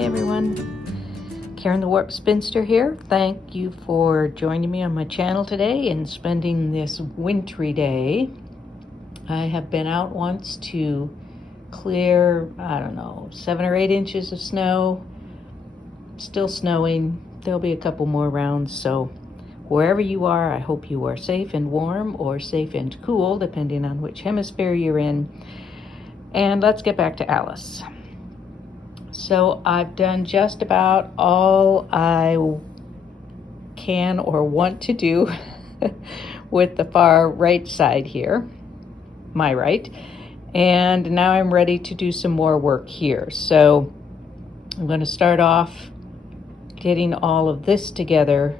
Hey everyone, Karen the Warp Spinster here. Thank you for joining me on my channel today and spending this wintry day. I have been out once to clear, 7 or 8 inches of snow. Still snowing. There'll be a couple more rounds, so wherever you are, I hope you are safe and warm or safe and cool, depending on which hemisphere you're in. And let's get back to Alice. So I've done just about all I can or want to do with the far right side here, my right, and now I'm ready to do some more work here. So I'm going to start off getting all of this together,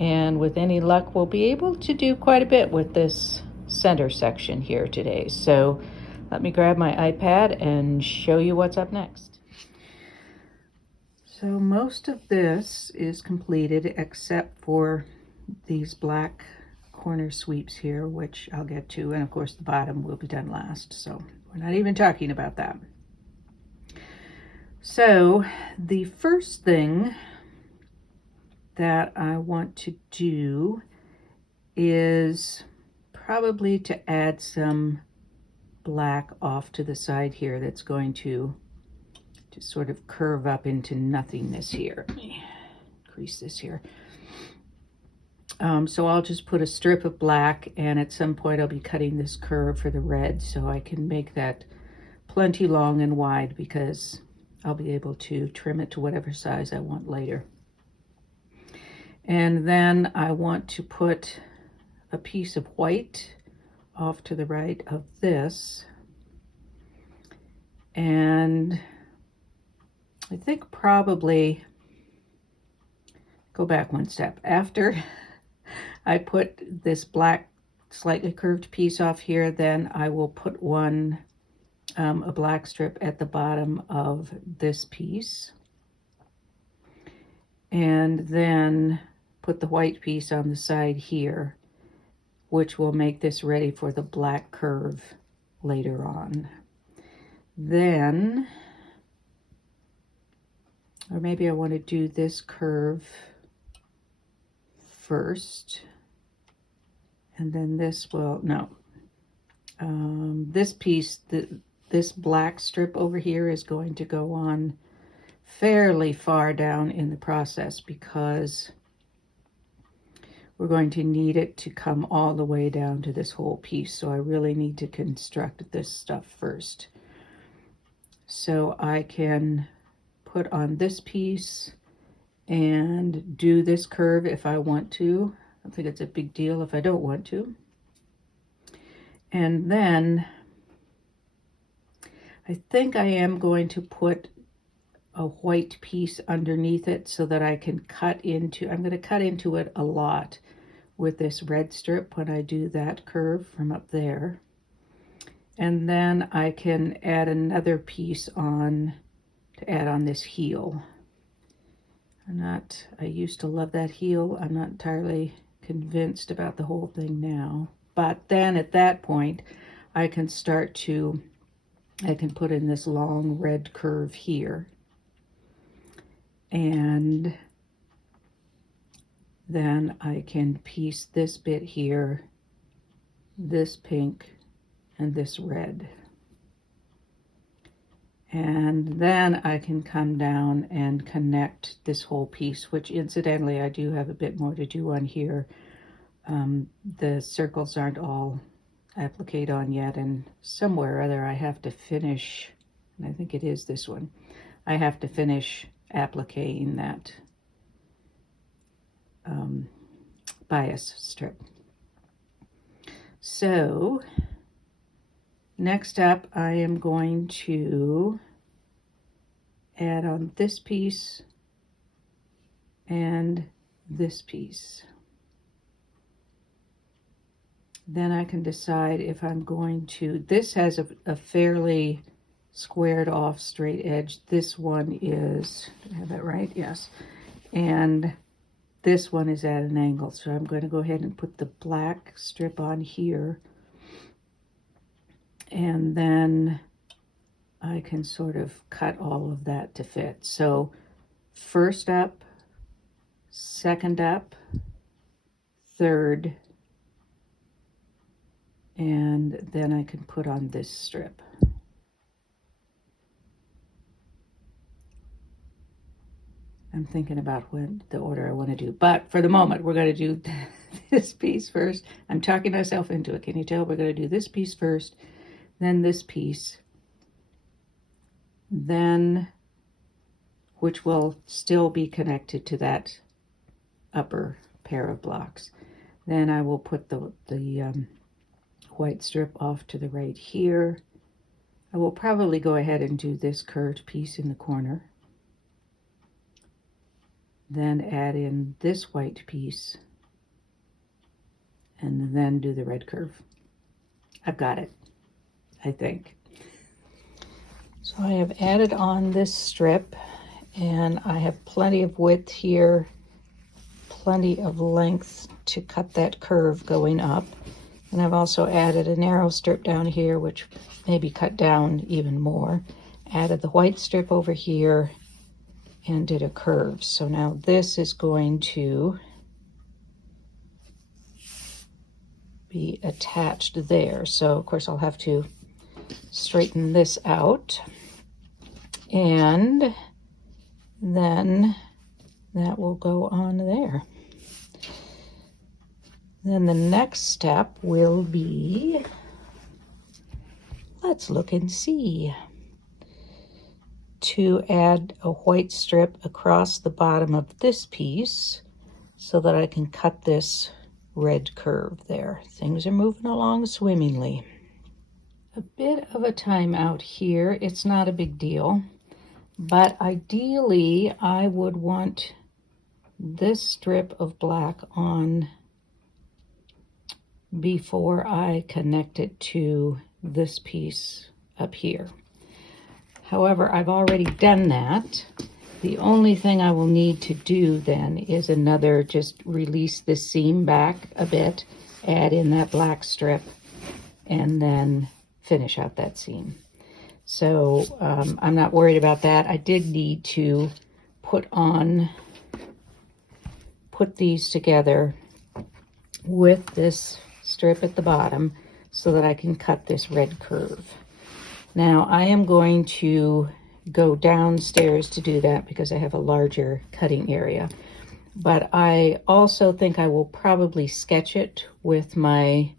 and with any luck we'll be able to do quite a bit with this center section here today. So let me grab my iPad and show you what's up next. So most of this is completed except for these black corner sweeps here, which I'll get to, and of course the bottom will be done last, so we're not even talking about that. So the first thing that I want to do is probably to add some black off to the side here that's going to sort of curve up into nothingness here. Let me crease this here. So I'll just put a strip of black, and at some point I'll be cutting this curve for the red so I can make that plenty long and wide, because I'll be able to trim it to whatever size I want later. And then I want to put a piece of white off to the right of this, and I think probably go back one step. After I put this black slightly curved piece off here, then I will put a black strip at the bottom of this piece, and then put the white piece on the side here, which will make this ready for the black curve later on. Then, or maybe I want to do this curve first, and then this will, this piece, this black strip over here is going to go on fairly far down in the process, because we're going to need it to come all the way down to this whole piece. So I really need to construct this stuff first. So I can put on this piece and do this curve if I want to. I don't think it's a big deal if I don't want to. And then I think I am going to put a white piece underneath it so that I can cut into, I'm going to cut into it a lot with this red strip when I do that curve from up there. And then I can add another piece on to add on this heel. I used to love that heel. I'm not entirely convinced about the whole thing now. But then at that point, I can put in this long red curve here. And then I can piece this bit here, this pink, and this red. And then I can come down and connect this whole piece, which incidentally I do have a bit more to do on here. The circles aren't all appliqued on yet, and somewhere or other I have to finish, and I think it is this one, I have to finish appliquing that bias strip. So next up, I am going to add on this piece and this piece. Then I can decide if I'm going to, this has a fairly squared off straight edge. This one is, did I have that right? Yes. And this one is at an angle. So I'm going to go ahead and put the black strip on here. And then I can sort of cut all of that to fit. So first up, second up, third, and then I can put on this strip. I'm thinking about when the order I want to do, but for the moment we're going to do this piece first. I'm talking myself into it. Can you tell? We're going to do this piece first, then this piece, then, which will still be connected to that upper pair of blocks. Then I will put the white strip off to the right here. I will probably go ahead and do this curved piece in the corner. Then add in this white piece and then do the red curve. I've got it, I think. So I have added on this strip, and I have plenty of width here, plenty of length to cut that curve going up. And I've also added a narrow strip down here, which maybe cut down even more. Added the white strip over here and did a curve. So now this is going to be attached there. So of course I'll have to straighten this out, and then that will go on there. Then the next step will be, let's look and see, to add a white strip across the bottom of this piece so that I can cut this red curve there. Things are moving along swimmingly. A bit of a timeout here. It's not a big deal, but ideally I would want this strip of black on before I connect it to this piece up here. However, I've already done that. The only thing I will need to do then is another, just release this seam back a bit, add in that black strip, and then finish out that seam. So I'm not worried about that. I did need to put these together with this strip at the bottom so that I can cut this red curve. Now I am going to go downstairs to do that because I have a larger cutting area. But I also think I will probably sketch it with my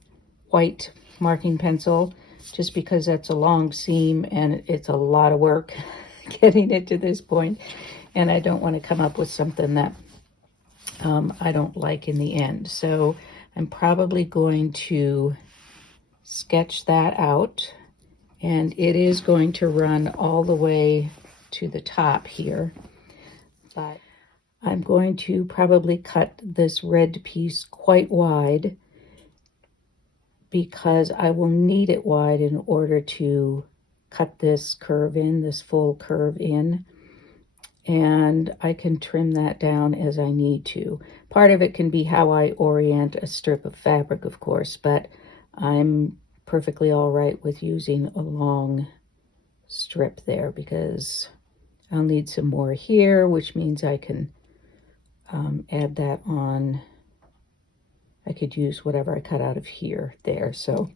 white marking pencil, just because that's a long seam and it's a lot of work getting it to this point, and I don't want to come up with something that I don't like in the end. So I'm probably going to sketch that out, and it is going to run all the way to the top here, but I'm going to probably cut this red piece quite wide because I will need it wide in order to cut this curve in, this full curve in, and I can trim that down as I need to. Part of it can be how I orient a strip of fabric, of course, but I'm perfectly all right with using a long strip there because I'll need some more here, which means I can add that on. I could use whatever I cut out of here there, so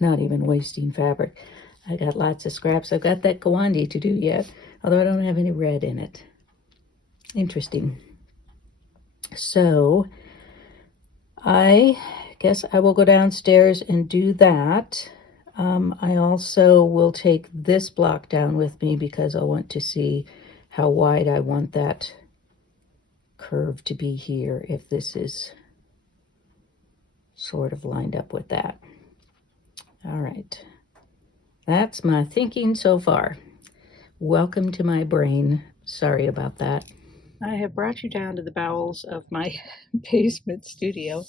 not even wasting fabric. I got lots of scraps. I've got that Kawandi to do yet, although I don't have any red in it. Interesting. So I guess I will go downstairs and do that. I also will take this block down with me because I want to see how wide I want that curve to be here, if this is sort of lined up with that. All right, that's my thinking so far. Welcome to my brain. Sorry about that. I have brought you down to the bowels of my basement studio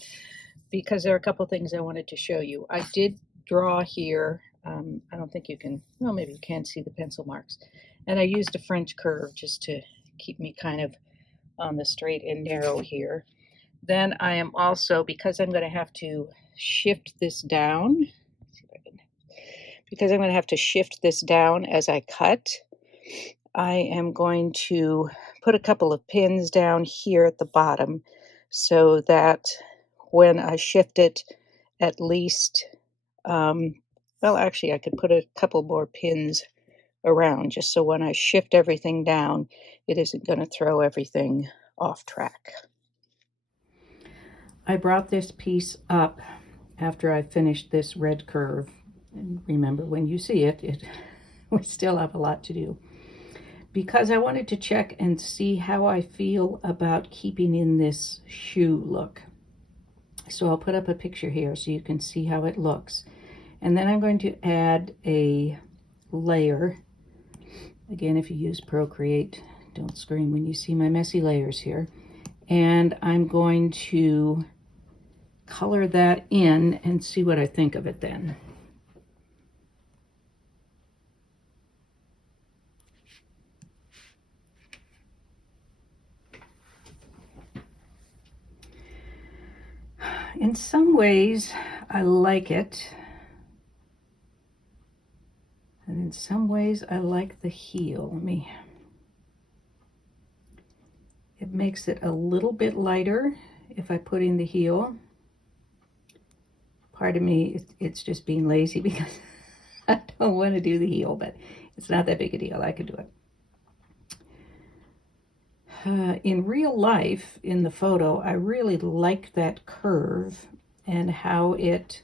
because there are a couple things I wanted to show you. I did draw here. I don't think you can, well, maybe you can see the pencil marks. And I used a French curve just to keep me kind of on the straight and narrow here. Then I am also, because I'm going to have to shift this down, because I'm going to have to shift this down as I cut, I am going to put a couple of pins down here at the bottom so that when I shift it, at least, well, actually, I could put a couple more pins around just so when I shift everything down, it isn't going to throw everything off track. I brought this piece up after I finished this red curve. And remember, when you see it, we still have a lot to do. Because I wanted to check and see how I feel about keeping in this shoe look. So I'll put up a picture here so you can see how it looks. And then I'm going to add a layer. Again, if you use Procreate, don't scream when you see my messy layers here. And I'm going to color that in and see what I think of it then. In some ways, I like it. And in some ways, I like the heel. It makes it a little bit lighter if I put in the heel. Part of me, it's just being lazy because I don't want to do the heel, but it's not that big a deal. I could do it. In real life, in the photo, I really like that curve and how it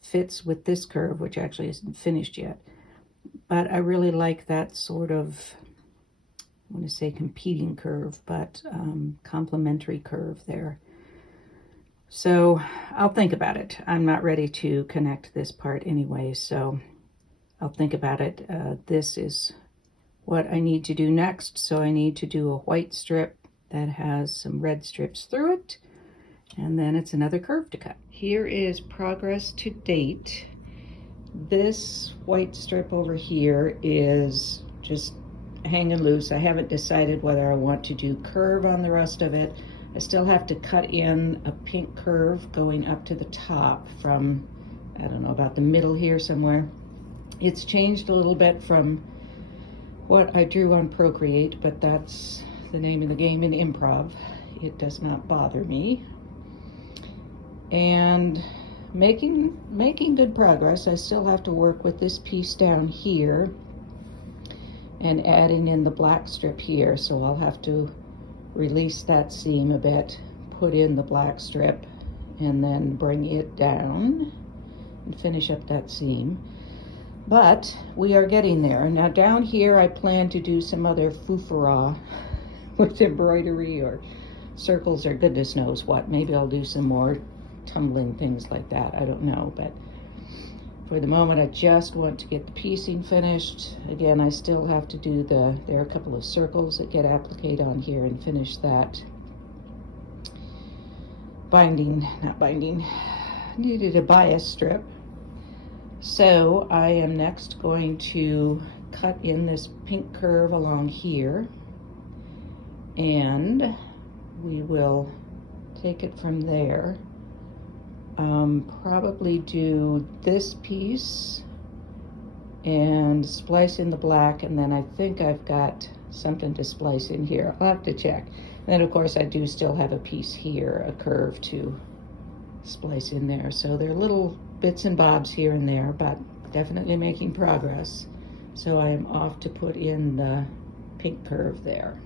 fits with this curve, which actually isn't finished yet. But I really like that sort of, I want to say competing curve, but complementary curve there. So I'll think about it. I'm not ready to connect this part anyway, so I'll think about it. This is what I need to do next. So I need to do a white strip that has some red strips through it, and then it's another curve to cut. Here is progress to date. This white strip over here is just hanging loose. I haven't decided whether I want to do curve on the rest of it. I still have to cut in a pink curve going up to the top from, I don't know, about the middle here somewhere. It's changed a little bit from what I drew on Procreate, but that's the name of the game in improv. It does not bother me. And making good progress. I still have to work with this piece down here and adding in the black strip here, so I'll have to release that seam a bit, put in the black strip, and then bring it down and finish up that seam. But we are getting there. Now down here I plan to do some other foofara with embroidery or circles or goodness knows what. Maybe I'll do some more tumbling things like that, I don't know, but for the moment I just want to get the piecing finished. Again, I still have to do there are a couple of circles that get appliqued on here and finish that needed a bias strip. So I am next going to cut in this pink curve along here, and we will take it from there. Probably do this piece and splice in the black, and then I think I've got something to splice in here. I'll have to check. And then of course I do still have a piece here, a curve to splice in there. So there are little bits and bobs here and there, but definitely making progress. So I am off to put in the pink curve there.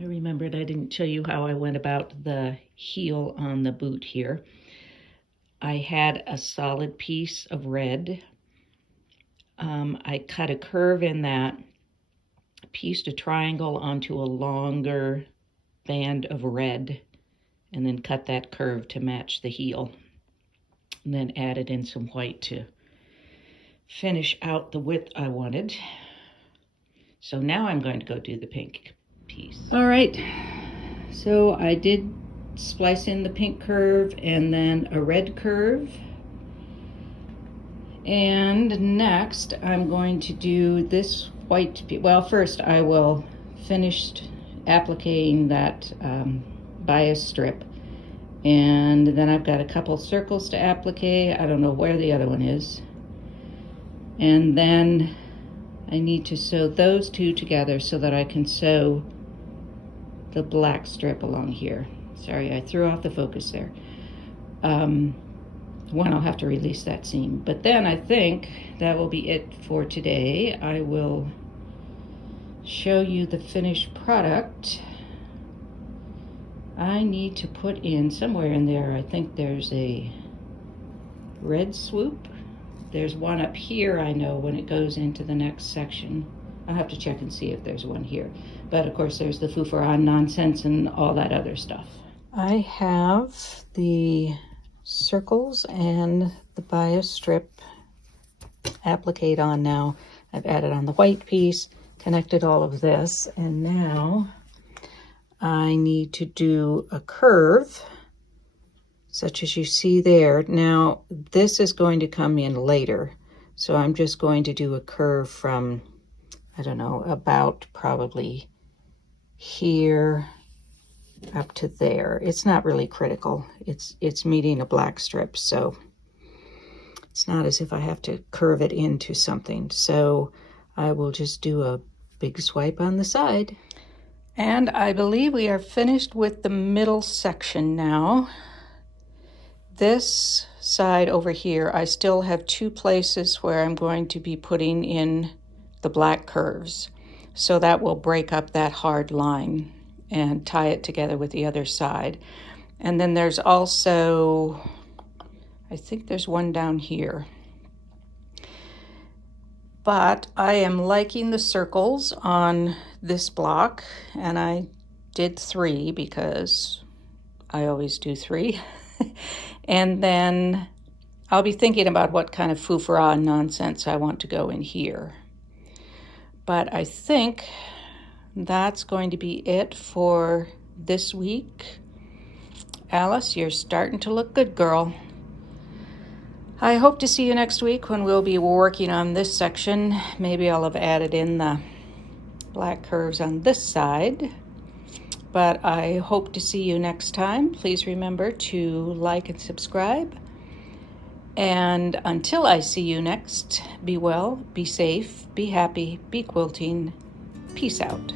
I remembered I didn't tell you how I went about the heel on the boot here. I had a solid piece of red. I cut a curve in that, pieced a triangle onto a longer band of red, and then cut that curve to match the heel. And then added in some white to finish out the width I wanted. So now I'm going to go do the pink piece. All right, so I did splice in the pink curve and then a red curve. And next I'm going to do this white piece. Well, first I will finish appliquing that bias strip. And then I've got a couple circles to applique. I don't know where the other one is. And then I need to sew those two together so that I can sew the black strip along here. Sorry, I threw off the focus there. One, I'll have to release that seam. But then I think that will be it for today. I will show you the finished product. I need to put in somewhere in there, I think there's a red swoop. There's one up here, I know, when it goes into the next section. I'll have to check and see if there's one here. But of course there's the foo-for-on nonsense and all that other stuff. I have the circles and the bias strip applique on now. I've added on the white piece, connected all of this, and now I need to do a curve such as you see there. Now this is going to come in later, so I'm just going to do a curve from, I don't know, about probably here up to there. It's not really critical. It's meeting a black strip, so it's not as if I have to curve it into something. So I will just do a big swipe on the side. And I believe we are finished with the middle section now. This side over here, I still have two places where I'm going to be putting in the black curves. So that will break up that hard line and tie it together with the other side. And then there's also, I think there's one down here. But I am liking the circles on this block, and I did 3 because I always do 3. And then I'll be thinking about what kind of foo-for-ah nonsense I want to go in here. But I think that's going to be it for this week. Alice, you're starting to look good, girl. I hope to see you next week when we'll be working on this section. Maybe I'll have added in the black curves on this side. But I hope to see you next time. Please remember to like and subscribe. And until I see you next, be well, be safe, be happy, be quilting. Peace out.